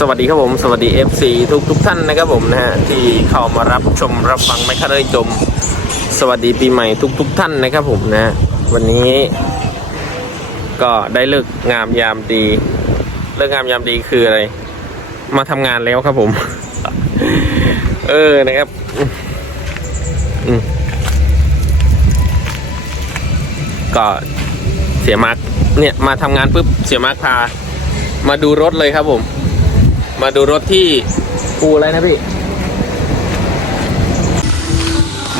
สวัสดีครับผมสวัสดี FC ทุกทุกท่านนะครับผมนะฮะที่เข้ามารับชมรับฟังไม่ค่าเลยจม สวัสดีปีใหม่ทุกทุกท่านนะครับผมนะฮะวันนี้ก็ได้เลิกงามยามดี เลิกงามยามดีคืออะไร มาทำงานแล้วครับผม เออนะครับก็เสียมาร์กเนี่ยมาทำงานปุ๊บเสียมาร์กพา มาดูรถเลยครับผม มาดูรถที่อูอะไรนะพี่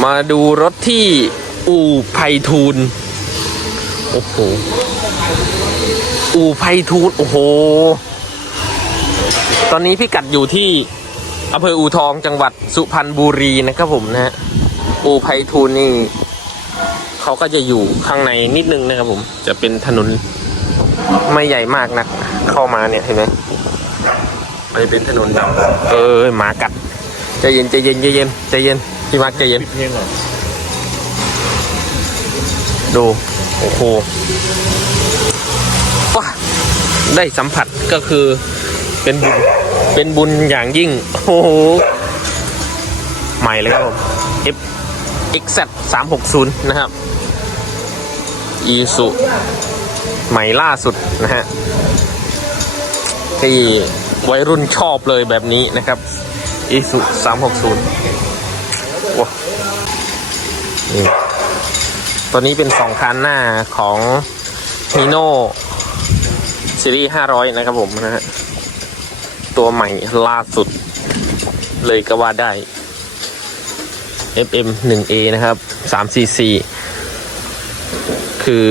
มาดูรถที่อู่ไพฑูรย์โอ้โหอู่ไพฑูรย์โอ้โห ตอนนี้พี่กัดอยู่ที่อำเภออู่ทองจังหวัดสุพรรณบุรีนะครับผมนะฮะอู่ไพฑูรย์นี่เขาก็จะอยู่ข้างในนิดนึงนะครับผม จะเป็นถนนไม่ใหญ่มากนักเข้ามาเนี่ยเห็นไหม มันจะเป็นถนนแบบเออหมากัดใจเย็นใจเย็นใจเย็นใจเย็นพี่มาร์กใจเย็นเพลงเหรอดูโอ้โหว้าได้สัมผัสก็คือเป็นบุญเป็นบุญอย่างยิ่ง โอ้โห ใหม่เลยครับผม F XZ 360 นะครับ อีสุใหม่ล่าสุดนะฮะที่ วัยรุ่นชอบเลยแบบนี้นะครับอีสุ360ว้านี่ตัวนี้เป็นสองคันหน้าของ h ีโน่ซีรีส์500นะครับผมนะฮะตัวใหม่ล่าสุดเลยก็ว่าได้ FM 1A นะครับ344คือ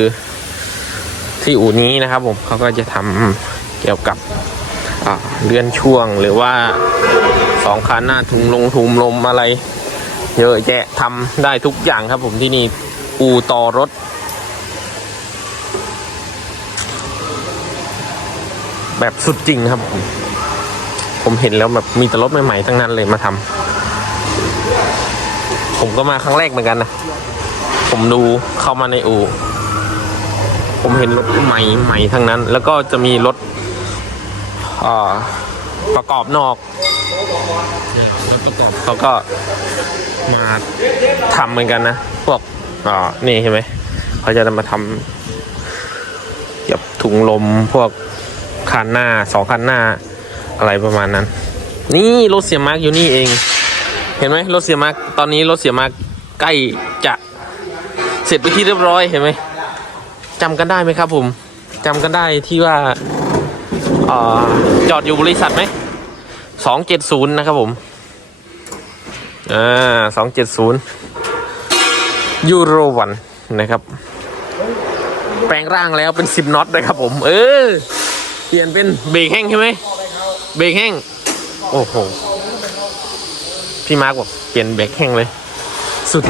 ที่อู่นี้นะครับผมเขาก็จะทำเกี่ยวกับ เลื่อนช่วงหรือว่าสองคันหน้าถุงลงถุงลมอะไร เยอะแยะทำได้ทุกอย่างครับผมที่นี่อู่ต่อรถแบบสุดจริงครับ ผมผมเห็นแล้วแบบมีแต่รถใหม่ๆทั้งนั้นเลยมาทำผมก็มาครั้งแรกเหมือนกันนะผมดูเข้ามาในอู่ผมเห็นรถใหม่ใหม่ทั้งนั้น แล้วก็จะมีรถ ประกอบนอกรถประกอบเขาก็มาทำเหมือนกันนะพวกอ่านี่ใช่ไหมเขาจะมาทำเกี่ยวกับถุงลมพวกคันหน้าสองคันหน้าอะไรประมาณนั้น นี่รถเสียมาร์กอยู่นี่เอง เห็นไหมรถเสียมาร์กตอนนี้รถเสียมาร์กใกล้จะเสร็จไปที่เรียบร้อยเห็นไหมจำกันได้ไหมครับผมจำกันได้ที่ว่าอ่า จอดอยู่บริษัทไหมสองเจ็ดศูนย์นะครับผมอ่าสองเจ็ดศูนย์ยูโรวันนะครับ แปลงร่างแล้วเป็นสิบน็อตนะครับผม เออ เปลี่ยนเป็นเบรกแห้งใช่ไหมเบรกแห้ง โอ้โห พี่มาร์กบอกเปลี่ยนเบรกแห้งเลย สุด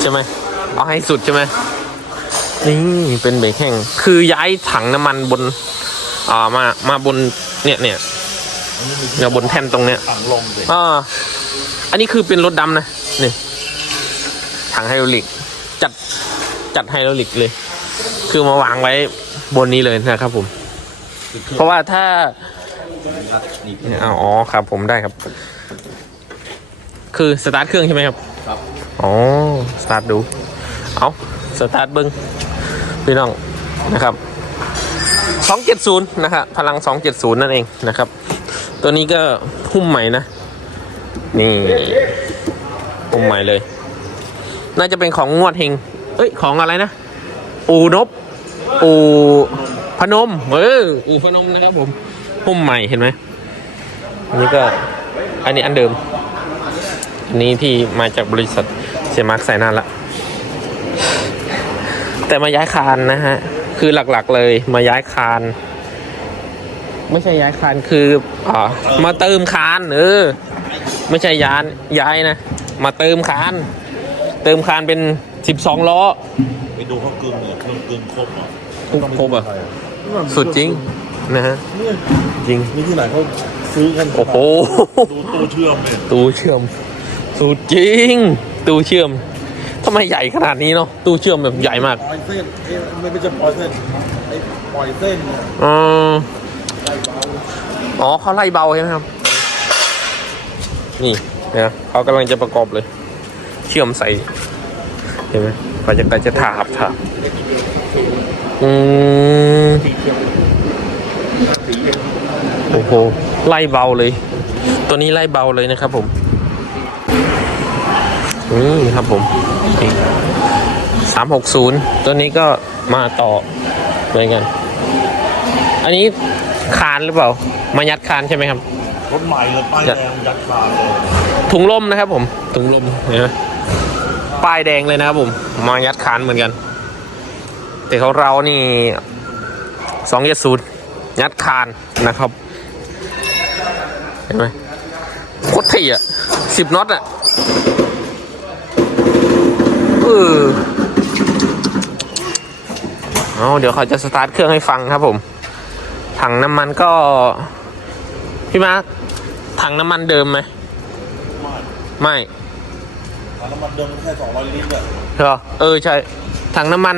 ใช่ไหมเอาให้สุดใช่ไหมนี่เป็นเบรกแห้ง คือย้ายถังน้ำมันบน อ่ามามาบนเนี่ยเนี่ยเนี่ยบนแท่นตรงเนี้ยถังลมสิอ่าอันนี้คือเป็นรถดำนะนี่ถังไฮดรอลิก จัดจัดไฮดรอลิกเลย คือมาวางไว้บนนี้เลยนะครับผม เพราะว่าถ้าอ๋ออ๋อครับผมได้ครับ คือสตาร์ทเครื่องใช่ไหมครับครับอ๋อสตาร์ทดู เอาสตาร์ทเบิ้งพี่น้องนะครับ 270 นะครับพลัง 270 นั่นเองนะครับ ตัวนี้ก็หุ้มใหม่นะ นี่หุ้มใหม่เลย น่าจะเป็นของงวดเฮงเอ้ย ของอะไรนะ อูนบ อูพนม เออ อูพนมนะครับผม หุ้มใหม่เห็นไหมอันนี้ก็ อันนี้อันเดิม อันนี้ที่มาจากบริษัทเซมาร์กใส่นานละ แต่มาย้ายคานนะฮะ คือหลักๆเลยมาย้ายคาน ไม่ใช่ย้ายคานคืออ่ามาเติมคานเออไม่ใช่ย้านย้ายนะ มาเติมคาน เติมคานเป็นสิบสองล้อ ไปดูเขากึ่งเนี่ยเครื่องกึ่งครบเหรอครบอะสุดจริงนะฮะเนี่ยจริง มีที่ไหนเขาซื้อกันโอ้โหดูตู้เชื่อมเนี่ยตู้เชื่อม สุดจริง ตู้เชื่อม ทำไมใหญ่ขนาดนี้เนาะตู้เชื่อมแบบใหญ่มาก ปล่อยเส้นเอ้ยไม่ไม่ใช่ปล่อยเส้นไอ้ปล่อยเส้นเนี่ยเอออ๋อเขาไล่เบาใช่ไหมครับ นี่เนี่ยเขากำลังจะประกอบเลย เชื่อมใส่ เห็นไหมเขาจะก็จะถาบถาบอืมโอ้โหไล่เบาเลย ตัวนี้ไล่เบาเลยนะครับผมนี่ครับผม สามหกศูนย์ตัวนี้ก็มาต่อเหมือนกัน อันนี้คานหรือเปล่า มายัดคานใช่ไหมครับ รถใหม่เลยป้ายแดงยัดคาเลยถุงลมนะครับผม ถุงลมเนี่ยป้ายแดงเลยนะครับผม มายัดคานเหมือนกัน แต่ของเรานี่สองเยศูนย์ยัดคานนะครับเห็นไหมโคตรเท่อะสิบน็อตอะเออเอาเดี๋ยวเขาจะสตาร์ทเครื่องให้ฟังครับผม ถังน้ำมันก็ พี่มาร์คถังน้ำมันเดิมไหม ไม่แล้วมันเดินแค่สองร้อยลิตรอะเหรอเออใช่ ถังน้ำมัน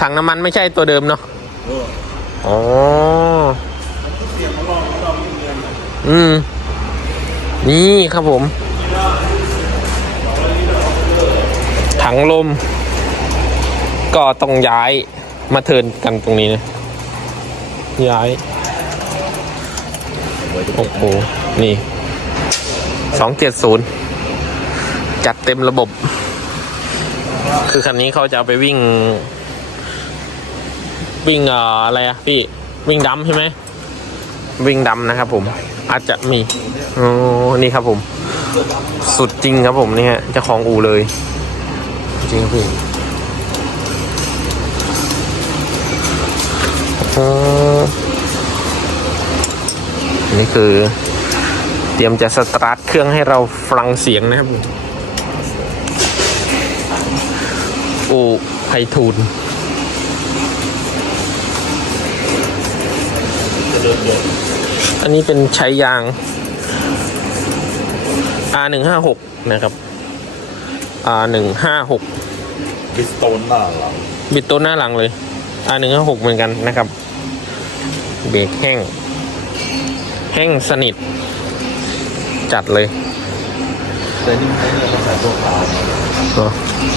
ถังน้ำมันไม่ใช่ตัวเดิมเนาะเอออ๋อเสียงมันลองเราเรียนอืม นี่ครับผม ถังลม ก็ต้องย้ายมาเทินกันตรงนี้นะย้ายโอ้โหนี่สองเจ็ดศูนย์จัดเต็มระบบ คือคันนี้เขาจะเอาไปวิ่ง วิ่งเอ่ออะไรอะพี่ วิ่งดำใช่ไหมวิ่งดำนะครับผม อาจจะมีโอ้นี่ครับผม สุดจริงครับผมนี่ฮะเจ้าของอู่เลย จริงพี่นี่คือ เตรียมจะสตาร์ทเครื่องให้เราฟังเสียงนะครับผมอู่ไพฑูรย์จะเดินอันนี้เป็นใช้ยาง R หนึ่งห้าหกนะครับ R หนึ่งห้าหกบิสโตนหน้าหลังบิดตัวหน้าหลังเลย R หนึ่งห้าหกเหมือนกันนะครับ เบรกแห้ง แห้งสนิท จัดเลยแต่นี่ไม่ได้ต้องใส่ตัวขาวเหรอ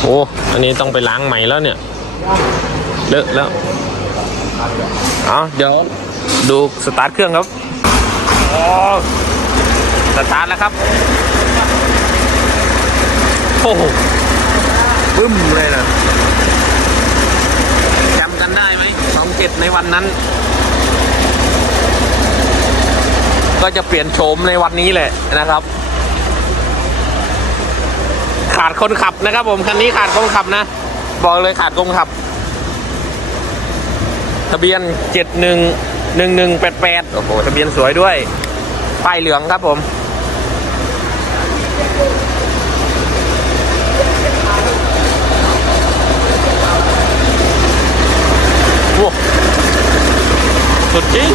โอ้อันนี้ต้องไปล้างใหม่แล้วเนี่ย เลอะแล้วเอาเดี๋ยวดูสตาร์ทเครื่องครับอ๋อสตาร์ทแล้วครับ โอ้โหปึ้มเลยนะจำกันได้ไหมสองเจ็ดในวันนั้น ก็จะเปลี่ยนโฉมในวันนี้แหละนะครับ ขาดคนขับนะครับ ผมคันนี้ขาดคนขับนะ บอกเลยขาดคนขับ ทะเบียนเจ็ดหนึ่งหนึ่งหนึ่งแปดแปดโอ้โหทะเบียนสวยด้วยป้ายเหลืองครับผม สุดจริง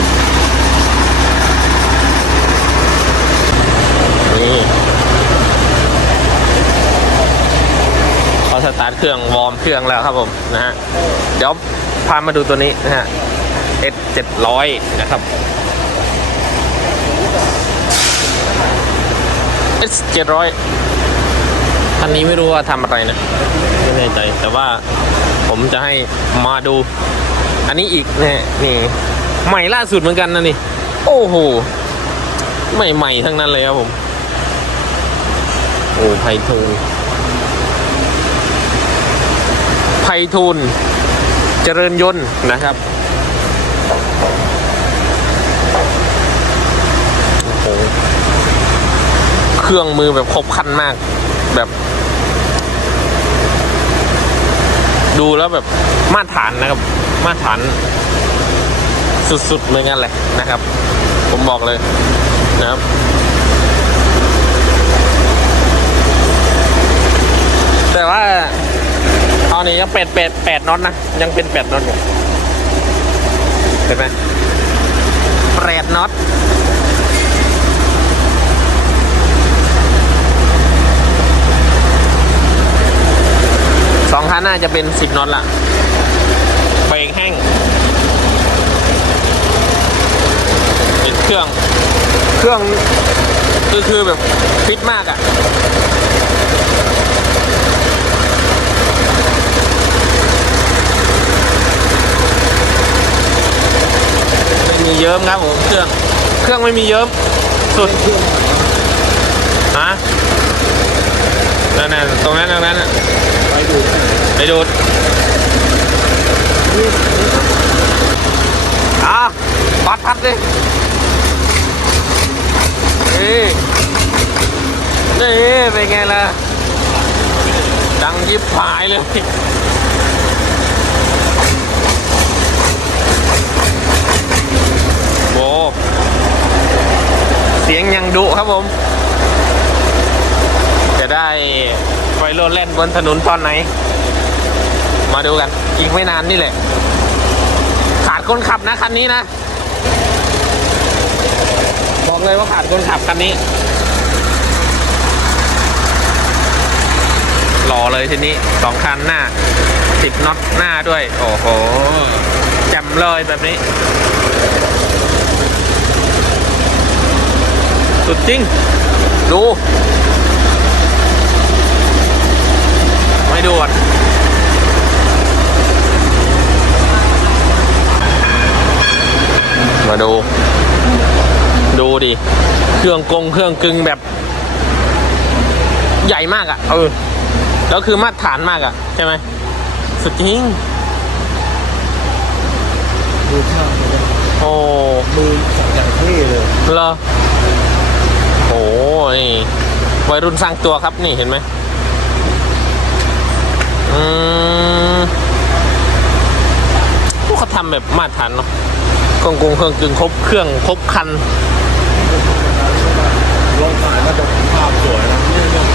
นี่เขาสตาร์ทเครื่องวอร์มเครื่องแล้วครับผมนะฮะเดี๋ยวพามาดูตัวนี้นะฮะ S 700นะครับ S 700คันนี้ไม่รู้ว่าทำอะไรนะ ไม่แน่ใจแต่ว่าผมจะให้มาดู อันนี้อีกนะฮะนี่ ใหม่ล่าสุดเหมือนกันนะนี่ โอ้โห ใหม่ๆทั้งนั้นเลยครับผม โอ้ไพฑูรย์ไพฑูรย์เจริญยนต์นะครับโอ้โหเครื่องมือแบบครบครันมากแบบ ดูแล้วแบบมาตรฐานนะครับ มาตรฐาน สุดๆเหมือนกันแหละนะครับ ผมบอกเลยนะครับแต่ว่าตอนนี้ยังเป็ดเป็ดแปดน็อตนะ ยังเป็นแปดน็อตอยู่เห็นไหมแปดน็อตสองคันน่าจะเป็นสิบน็อตละเบรกแห้ง เป็นเครื่องรื่องเครื่องคือคือแบบฟิตมากอะ่ะ ไม่มีเยิ้มครับผมเครื่อง เครื่องไม่มีเยิ้มสุดฮะนั่นน่ะตรงนั้นตรงนั้นน่ะไปดูไปดูดอะปัดพัดดิ นี่นี่เป็นไงล่ะ ดังยิบหายเลยโอ้เสียงยังดุครับผม จะได้ไฟโรดเล่นบนถนนตอนไหน มาดูกัน อีกไม่นานนี่แหละ ขาดคนขับนะคันนี้นะ เลยว่าขาดคนขับคันนี้หล่อเลยทีนี้สองคันหน้าติดน็อตหน้าด้วย โอ้โหแจ่มเลยแบบนี้ สุดจริง ดู ไม่ดูก่อนมาดู ดูดิ เครื่องกงเครื่องกึงแบบ ใหญ่มากอะ่ะ เออ แล้วคือมาตรฐานมากอะ่ะ ใช่ไหม สุดจริง ดูข้างเลยนะโอ้มือของอย่างเท่เลยเหรอโอ้นี่วัยรุ่นสร้างตัวครับนี่เห็นไหมอืมพวกเขาทำแบบมาตรฐานเนาะกงกงเครื่องกึ่งครบเครื่องครบคัน ลงถ่ายน่าจะภาพสวยนะเนี่ยเนี่ย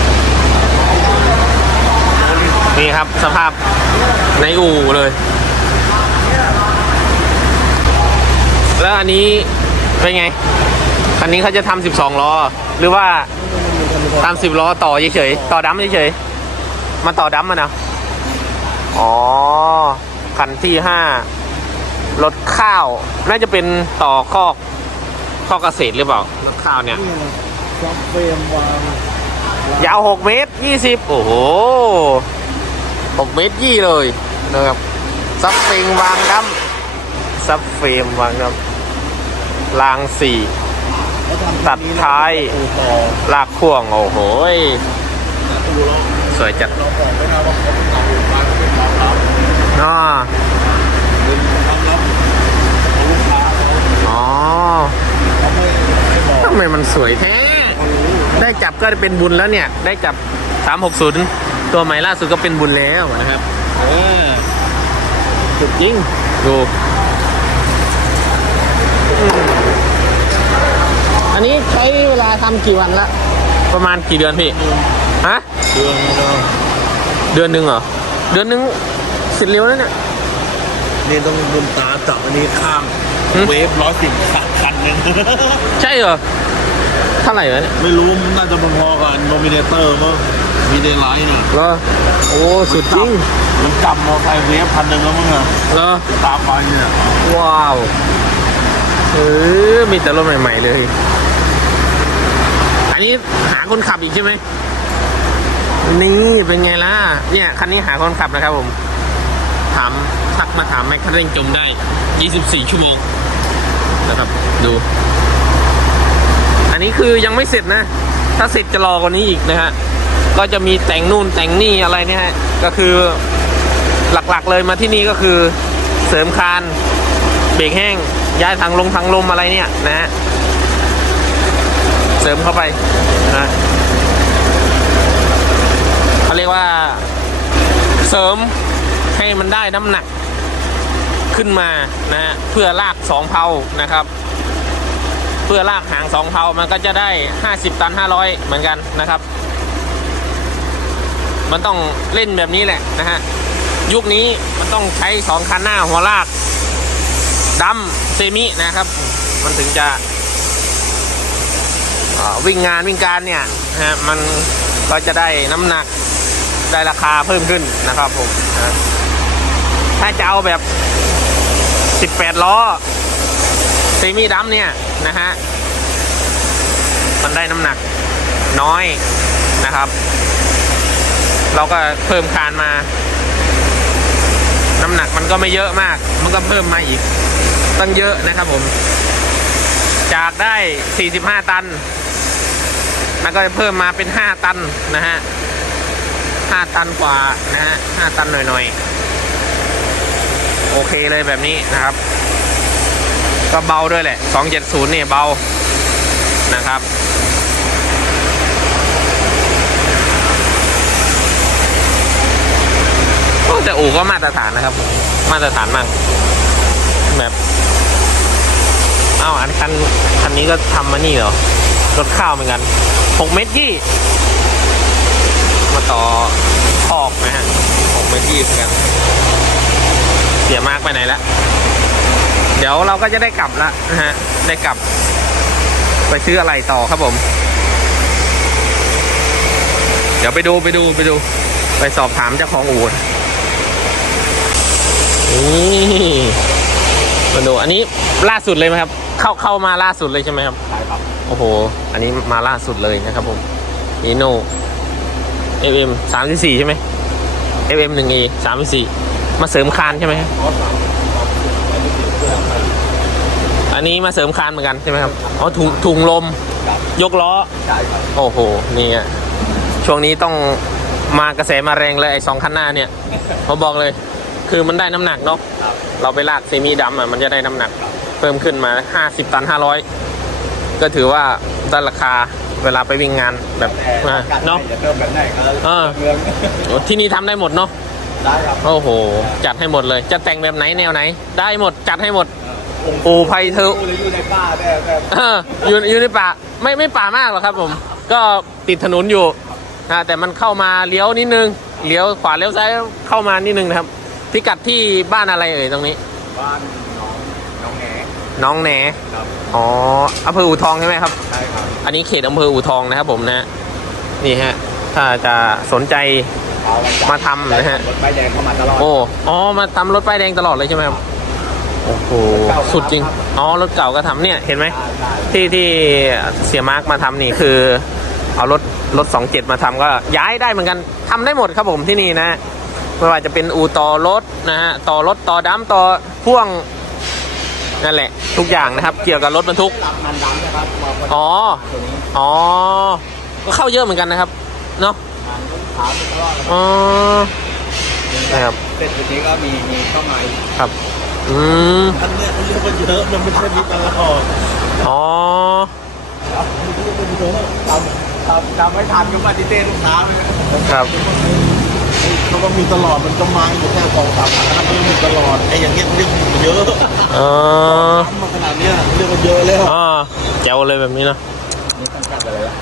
นี่ครับสภาพในอู่เลย แล้วอันนี้เป็นไง คันนี้เขาจะทำสิบสองล้อ หรือว่าตามสิบล้อต่อเฉยๆ ต่อดัมเฉยๆ มาต่อดัมมานะอ๋อ คันที่ห้ารถข้าว น่าจะเป็นต่อคอกคอกเกษตรหรือเปล่า รถข้าวเนี่ย ซับเฟรมวาง ยาวหกเมตรยี่สิบโอ้โหหกเมตรยี่เลยนะครับซับเฟรมวางดัมซับเฟรมวางดัมรางสี่ ตัดท้าย ลากพ่วง โอ้โหสวยจัดเราบอกไม่ได้ว่าเขาเป็นารวางเป็นความลับอ๋อเป็นความลับของลูกค้าเขาอ๋อทำไมมันสวยแท้ ได้จับก็เป็นบุญแล้วเนี่ย ได้จับ 360 ตัวใหม่ล่าสุดก็เป็นบุญแล้วนะครับเออสุดจริง ดูอืมอันนี้ใช้เวลาทำกี่วันละ ประมาณกี่เดือนพี่ ฮะ เดือนเนาะเดือนหนึ่งเหรอ เดือนหนึ่งเสร็จเร็วแล้วเนี่ยนี่ต้องมุมตาจับอันนี้ข้ามหืมเวฟร้อยสิบคันหนึ่งใช่เหรอ เท่าไหร่วะเนี่ยไม่รู้น่าจะพอๆกันโนมิเนเตอร์มั้งมีเดไลท์เนี่ยเหรอโอ้สุดจริง มันจับมอไซค์เวฟพันหนึ่งแล้วมั้งอะเหรอตามไปเนี่ย ว้าวเออมีแต่รถใหม่ ๆ เลย อันนี้หาคนขับอีกใช่ไหมนี่เป็นไงล่ะ เนี่ยคันนี้หาคนขับนะครับผม ถามทักมาถามแมคคาเร่งจมได้ 24 ชั่วโมงนะครับ ดูอั นี้คือยังไม่เสร็จนะ ถ้าเสร็จจะรอกว่านี้อีกนะฮะ ก็จะมีแต่งนู่นแต่งนี่อะไรเนี่ยฮะ ก็คือหลักๆเลยมาที่นี่ก็คือเสริมคานเบรกแห้ง ย้ายทางลงทางลมอะไรเนี่ยนะฮะ เสริมเข้าไปนะเขาเรียกว่าเสริมให้มันได้น้ำหนักขึ้นมานะฮะเพื่อลากสองเพานะครับ พื่อลากหางสองเพามันก็จะได้ 50 ตัน 500 เหมือนกันนะครับ มันต้องเล่นแบบนี้แหละนะฮะยุคนี้มันต้องใช้สองคันหน้าหัวลากดัมเซมินะครับ มันถึงจะวิ่งงานวิ่งการเนี่ยฮะมันก็จะได้น้ำหนักได้ราคาเพิ่มขึ้นนะครับผมถ้าจะเอาแบบ 18 ล้อ ซมิดัมเนี่ยนะฮะมันได้น้ำหนักน้อยนะครับ เราก็เพิ่มคานมา น้ำหนักมันก็ไม่เยอะมาก มันก็เพิ่มมาอีก ตั้งเยอะนะครับผม จากได้ 45 ตัน มันก็จะเพิ่มมาเป็น 5 ตันนะฮะ 5 ตันกว่านะฮะ 5 ตันหน่อยๆ โอเคเลยแบบนี้นะครับ ก็เบาด้วยแหละ 270เนี่ยเบานะครับแต่อู่ก็มาตรฐานนะครับ มาตรฐานมาก แบบอ้าวอันคันคันนี้ก็ทำมานี่เหรอรถข้าวเหมือนกันหกเมตรยี่มาต่อขอกนะฮะหกเมตรยี่เหมือนกันเสียมากไปไหนละ เดี๋ยวเราก็จะได้กลับละนะฮะ ได้กลับ ไปซื้ออะไรต่อครับผม เดี๋ยวไปดูไปดูไปดู ไปสอบถามเจ้าของอู่นี่มาดูอันนี้ล่าสุดเลยไหมครับ เข้าเข้ามาล่าสุดเลยใช่ไหมครับใช่ครับ โอ้โห อันนี้มาล่าสุดเลยนะครับผมนีโน่ FM สามสี่ใช่ไหม FM หนึ่ง A สามสี่มาเสริมคานใช่ไหมครับรถสาม อันนี้มาเสริมคานเหมือนกันใช่ไหมครับอ๋อถุงถุงลมครับยกล้อ ใช่ครับโอ้โห นี่อะช่วงนี้ต้องมากระแสมาแรงเลยไอ้สองคันหน้าเนี่ยผมบอกเลย คือมันได้น้ำหนักเนาะครับเราไปลากเซมิดำอะมันจะได้น้ำหนัก เพิ่มขึ้นมา 50 ตัน 500 ก็ถือว่าได้ราคาเวลาไปวิ่งงานแบบแต่อะกัดเนาะ จะเติมแบบไหนก็เออ เมืองที่นี่ทำได้หมดเนาะ ได้ครับ โอ้โห จัดให้หมดเลย จะแต่งแบบไหนแนวไหน ได้หมด จัดให้หมดโอ้โห ปูไพเธอหรืออยู่ในป่าแต่แต่เอออยู่อยู่ในป่าไม่ไม่ป่ามากหรอกครับผม ก็ติดถนนอยู่นะแต่มันเข้ามาเลี้ยวนิดนึงเลี้ยวขวาเลี้ยวซ้ายเข้ามานิดนึงนะครับ พิกัดที่บ้านอะไรเอ่ยตรงนี้ บ้านน้องน้องแหนน้องแหนครับอ๋ออำเภออู่ทองใช่ไหมครับใช่ครับ อันนี้เขตอำเภออู่ทองนะครับผมนะนี่ฮะถ้าจะสนใจเอาวันจันทร์มาทำนะฮะรถใบแดงเข้ามาตลอดโอ้อ๋อมาทำรถป้ายแดงตลอดเลยใช่ไหมครับโอ้โหสุดจริง อ๋อ รถเก่าก็ทำเนี่ย เห็นไหมได้ได้ที่ที่เสียมาร์กมาทำนี่คือ เอารถรถสองเจ็ดมาทำก็ย้ายได้เหมือนกันทำได้หมดครับผมที่นี่นะ ไม่ว่าจะเป็นอู่ต่อรถนะฮะ ต่อรถต่อดัมต่อพ่วง นั่นแหละ ทุกอย่างนะครับ เกี่ยวกับรถบรรทุกหลักมันดำนะครับมาคนอ๋อตัวนี้อ๋อ ก็เข้าเยอะเหมือนกันนะครับ เนาะงานต้องถามตลอดอ๋อนะครับเสร็จวันนี้ก็มีมีเข้ามาอีกครับ อืมอันเนี้ยอันเนี้มันเยอะมันไม่ใช่มีตลอดอ๋อจำจำจำไม่ทันก็ปฏิเสธลูกค้าไปนะครับเขาก็มีตลอดมันก็มาอยู่แค่สองสามพันนะครับมันมีตลอดไอ้อย่างเงี้ยเรื่องมันเยอะเออทำมาขนาดเนี้ยเรื่องมันเยอะแล้วอ๋อแจ๋วเลยแบบนี้นะนี่ตั้งกัดอะไรละ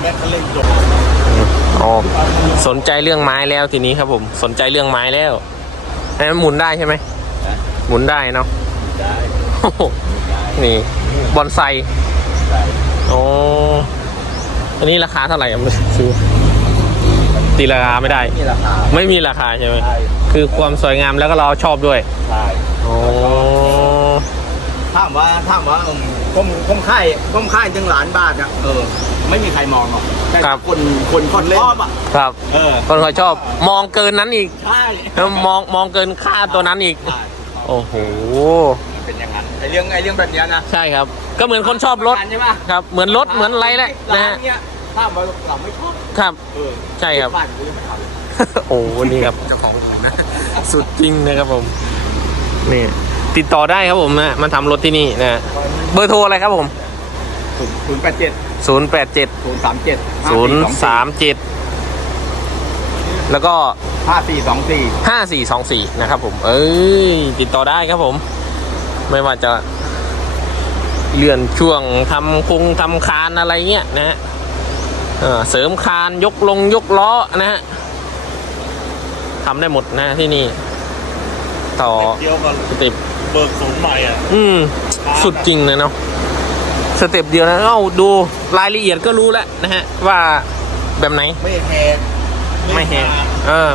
แม่ก็เล่นจบอ๋อสนใจเรื่องไม้แล้วทีนี้ครับผม สนใจเรื่องไม้แล้วแต่มันหมุนได้ใช่ไหม หมุนได้เนาะได้โอ้โหนี่บอนไซได้อ๋ออันนี้ราคาเท่าไหร่อะไม่ซื้อตีราคาไม่ได้ นี่ราคาไม่มีราคาใช่ไหมใช่คือความสวยงามแล้วก็เราชอบด้วยใช่อ๋อถามว่าถามว่าเอมผมผมค่ายผมค่ายจังหลานบาทอะเออ ไม่มีใครมองหรอกแต่ครับคนคนคนชอบอะครับ เออคนเขาชอบมองเกินนั้นอีกใช่แล้วมองมองเกินค่าตัวนั้นอีก ใช่ โอ้โห มันเป็นอย่างนั้นไอ้เรื่องไอ้เรื่องแบบเนี้ยนะใช่ครับ ก็เหมือนคนชอบรถ ใช่ไหมครับ เหมือนรถ เหมือนอะไรแหละนะฮะร้าเนี้ยถ้ามว่าเราไม่ชอบครับ เออใช่ครับ บ้านกูยังไม่ทำเลยโอ้โหนี่ครับ เจ้าของอู่นะ สุดจริงนะครับผม นี่ ติดต่อได้ครับผมนะมาทำรถที่นี่นะ เบอร์โทรอะไรครับผม ศูนย์แปดเจ็ด0 8 7 ศูนย์สามเจ็ด0 3 7 แล้วก็ ห้าสี่สองสี่5424 นะครับผม เอ้ย ติดต่อได้ครับผม ไม่ว่าจะเลื่อนช่วงทำคงทำคานอะไรเงี้ยนะฮะเออเสริมคานยกลงยกล้อนะฮะทำได้หมดนะที่นี่ ต่อเดียวกับสเต็ปเบิกศูนย์ใหม่อะอืม สุดจริงเลยเนาะสเต็ปเดียวนะเอ้าดูรายละเอียดก็รู้แล้วนะฮะ ว่าแบบไหน ไม่แหก ไม่แหกเออ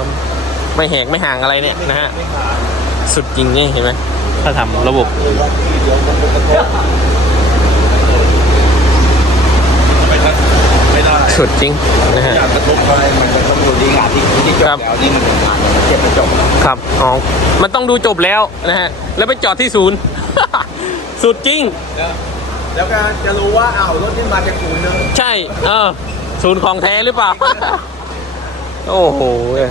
ไม่แหกไม่ห่างอะไรเนี่ยนะฮะไม่ขาดสุดจริงนี่เห็นไหมถ้าทำระบบเดี๋ยวมันจะกระทบไม่ได้ไม่ได้สุดจริงนะฮะอยากกระทบอะไรมันจะต้องดูดีงานที่ที่จบครับแล้วนี่มันเป็นงานมันเก็บไปจบแล้วครับอ๋อมันต้องดูจบแล้วนะฮะแล้วไปจอดที่ศูนย์สุดจริงแล้วแล้วก็จะรู้ว่าอ้าวรถที่มาจากศูนย์เนอะใช่ เออ ศูนย์ของแท้หรือเปล่า โอ้โหเว้ย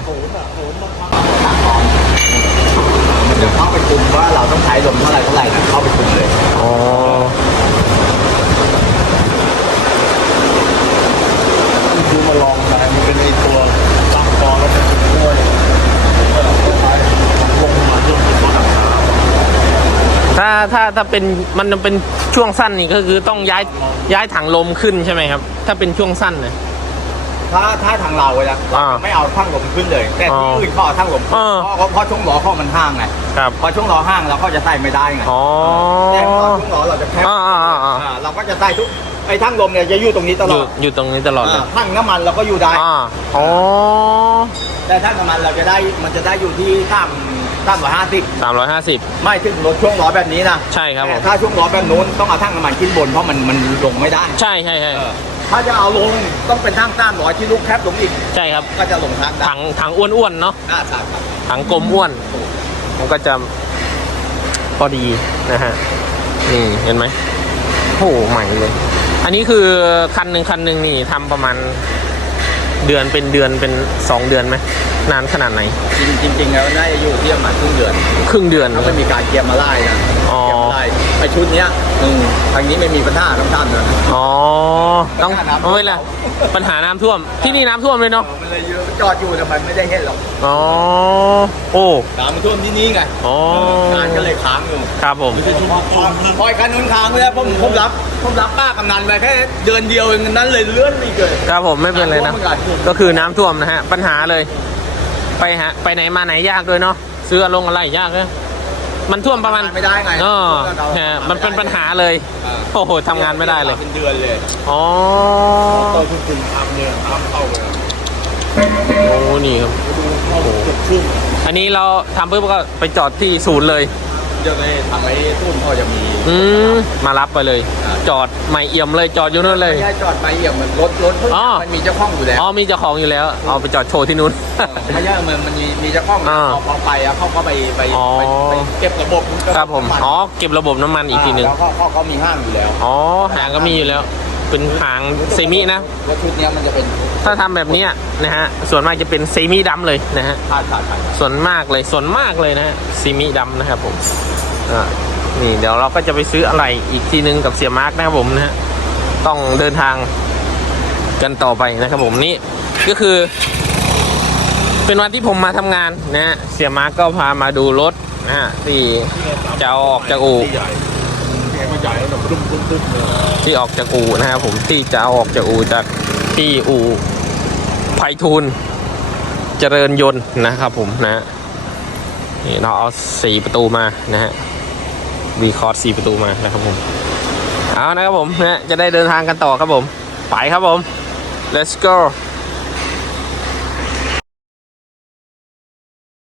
มันจะเข้าไปคุมว่าเราต้องใช้ลมเท่าไหร่เท่าไหร่นะเข้าไปคุมเลย อ๋อคือมาลองนะมันเป็นในตัวตั้งกองแล้วเป็นตัวลงมาเรื่องตัวหนักถ้าถ้าถ้าเป็นมันเป็นช่วงสั้นนี่ก็คือต้องย้ายย้ายถังลมขึ้นใช่ไหมครับ ถ้าเป็นช่วงสั้นนะ ถ้าถ้าทางเราเลยนะเราอ่าไม่เอาทั้งลมขึ้นเลย แต่อ๋อที่อื่นเขาเอาทั้งลมขึ้นอ่า เพราะเพราะช่วงล้อเขามันห้างไงครับ พอช่วงล้อห้างเราก็จะใส่ไม่ได้ไงอ๋อ แต่พอช่วงล้อเราจะแคบอ่าอ่าอ่าอ่าอ่าเราก็จะใส่ทุกไอ้ทั้งลมเนี่ยจะอยู่ตรงนี้ตอลยู่อดอยู่ตรงนี้ตลอดเลย อ่าทั้งน้ำมันเราก็อยู่ได้ อ่า อ๋อแต่ทั้งน้ำมันเราจะได้มันจะได้อยู่ที่สามสามร้อยห้าสิบสามร้อยห้าสิบ ไม่ถึงรถช่วงล้อแบบนี้นะใช่ครับผแต่มถ้าช่วงล้อแบบนู้นต้องเอาทั้งน้ำมันขึ้นบนเพราะมันมันลงไม่ได้ ใช่ใช่ใช่เออ ถ้าจะเอาลงต้องเป็นทั้งต้านร้อยที่ลูกแคบลงอีก ใช่ครับ ก็จะลงทางได้ถังถังอ้วนๆเนาะ อ่าใช่ครับ ถังกลมอ้วน มันก็จะพอดีนะฮะ นี่เห็นไหมโอ้โหใหม่เลย อันนี้คือคันหนึ่งคันหนึ่งนี่ทำประมาณ เดือนเป็นเดือนเป็นสองเดือนไหมนานขนาดไหน จริงจริงๆแล้วน่าจะอยู่ที่ประมาณครึ่งเดือนครึ่งเดือน ถ้าไม่มีการเกียร์มาไล่นะอ๋อ เกียร์มาไล่ไอชุดเนี้ยอืมทางนี้ไม่มีปัญหาต้องท่านเลยอ๋อ ต้องปัญหาน้ำท่วมเอาไว้ละปัญหาน้ำท่วมที่นี่น้ำท่วมเลยเนาะมันเลยเยอะจอดอยู่แต่มันไม่ได้เห็นหรอกอ๋อโอ้ น้ำมันท่วมที่นี่ไงอ๋อ งานก็เลยค้างอยู่ครับผม คอยคันนู้นค้างไว้แล้วผมผมรับผมรับป้ากำนันไปแค่เดือนเดียวเองนั้นเลยเลื่อนอีกเลยครับผมไม่เป็นไรนะ ก็คือน้ำท่วมนะฮะ ปัญหาเลย ไปฮะ ไปไหนมาไหนยากด้วยเนาะซื้อลงอะไรยากเลยมันท่วมประมาณไม่ได้ไงอ๋อฮะมันเป็นปัญหาเลย โอ้โหทำงานไม่ได้เลย เป็นเดือนเลย อ๋อต่อถึงถึงทำเนี่ยทำเข้าเลยโอ้นี่ครับเข้าเกือบครึ่งอันนี้เราทำปุ๊บก็ไปจอดที่ศูนย์เลย เดี๋ยวในทางไอ้ตุ้นพ่อจะมี อืมมารับไปเลยจอดไม่เอี่ยมเลยจอดอยู่นู่นเลย ไม่ใช่จอดไปเอี่ยมมันรถรถพวกอ๋อมันมีเจ้าของอยู่แล้วอ๋อมีเจ้าของอยู่แล้ว เอาไปจอดโชว์ที่นู้น ไม่ใช่มันมันมีมีเจ้าของอ่าพอพอไปอะเขาก็ไปไปอ๋อ ไปไปเก็บระบบครับผม อ๋อเก็บระบบน้ำมันอีกทีหนึ่งแล้วเขาเขาเขามีห้างอยู่แล้ว อ๋อหางก็มีอยู่แล้ว เป็นหางเซมินะ แล้วชุดเนี้ยมันจะเป็นถ้าทำแบบเนี้ยนะฮะ ส่วนมากจะเป็นเซมิดำเลยนะฮะขาดขาดขาดส่วนมากเลย ส่วนมากเลยนะฮะซีมิดำนะครับผม อ่า นี่เดี๋ยวเราก็จะไปซื้ออะไรอีกทีนึงกับเสียมาร์กนะครับผมนะฮะ ต้องเดินทางกันต่อไปนะครับผมนี่ก็คือ เป็นวันที่ผมมาทำงานนะฮะ เสียมาร์กก็พามาดูรถนะฮะที่จะเอาออกจากอู่ ที่ใหญ่ ที่มันใหญ่แล้วแบบตุ้มตุ้มตุ้มเลยที่ออกจากอู่นะครับผมที่จะเอาออกจากอู่จากที่อู่ไพฑูรย์เจริญยนต์นะครับผมนะนี่เราเอาสี่ประตูมานะฮะวีคอร์ดสี่ประตูมานะครับผมเอานะครับผมนะจะได้เดินทางกันต่อครับผม ไปครับผม let's go